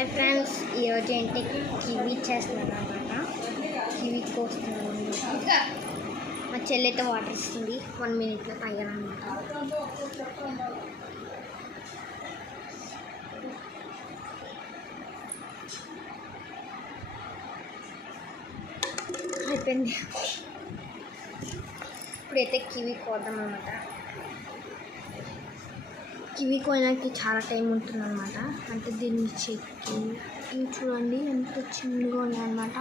Hi friends, ఈరోజు ఏంటి kiwi చేస్తున్నాను అనమాట. కివీ కోస్తున్నాను. మా చెల్లి అయితే వాటర్ ఇస్తుంది. 1 minute తాగానమాట. అయిపోయింది. ఇప్పుడైతే కివీ కోద్దాం అనమాట. కివీ కోయడానికి చాలా టైం ఉంటుంది అనమాట. అంటే దీన్ని చెక్కి ఇవి చూడండి ఎంత చిన్నగా ఉన్నాయన్నమాట.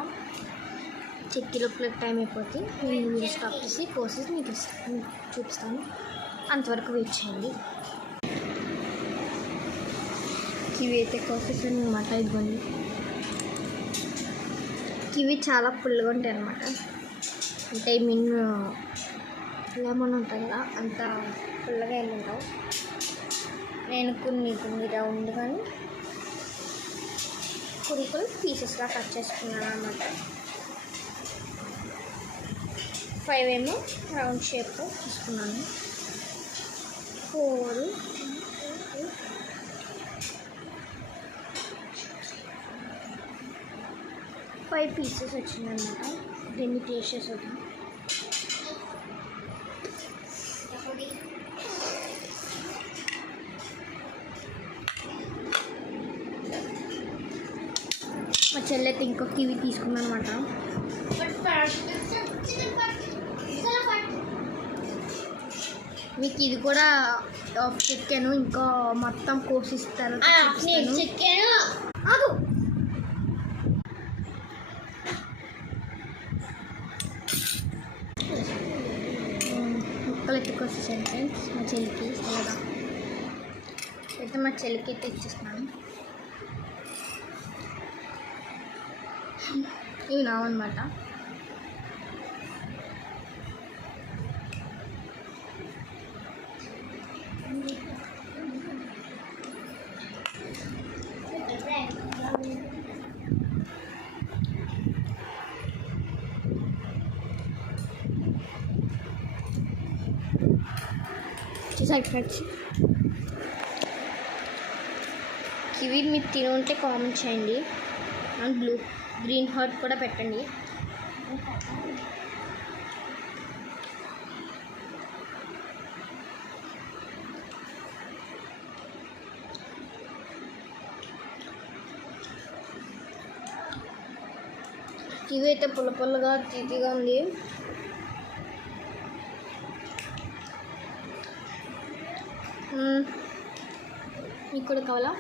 చెక్కి లోపల టైం అయిపోతే నేను వీడియో స్టాప్ చేసి కోసేసి మీకు చూపిస్తాను. అంతవరకు వెయిట్ చేయండి. కివీ అయితే కోసేసాను అనమాట. ఇదిగోండి, కివీ చాలా పుల్లగా ఉంటాయి అన్నమాట. అంటే లెమన్ ఉంటుంది కదా, అంత పుల్లగా ఏమి ఉండవు. నేను కొన్ని రౌండ్ కానీ కొన్ని పీసెస్గా కట్ చేసుకున్నాను అనమాట. 5 ఏమో రౌండ్ షేప్లో తీసుకున్నాను. 4 5 పీసెస్ వచ్చిందన్నమాట. దీన్ని టేస్ట్ చేసేద్దాం. మా చెల్లెఅయితే ఇంకో కివీ తీసుకున్నాను అనమాట. మీకు ఇది కూడా చికెన్ ఇంకా మొత్తం కోసిస్తారు. ముక్కలు అయితే కోసేసాను ఫ్రెండ్స్. మా చెల్లికి అలాగా అయితే మా చెల్లికి అయితే ఇచ్చేస్తున్నాను. ఇవి నావన్నమాట. చూసారు ఫ్రెండ్స్, కివీ మీరు తిని ఉంటే కామెంట్ చేయండి. అండ్ గ్రీన్ హార్ట్ కూడా పెట్టండి. కివీ అయితే పుల్లగా తీపిగా ఉంది. మీకు కూడా కావాలా?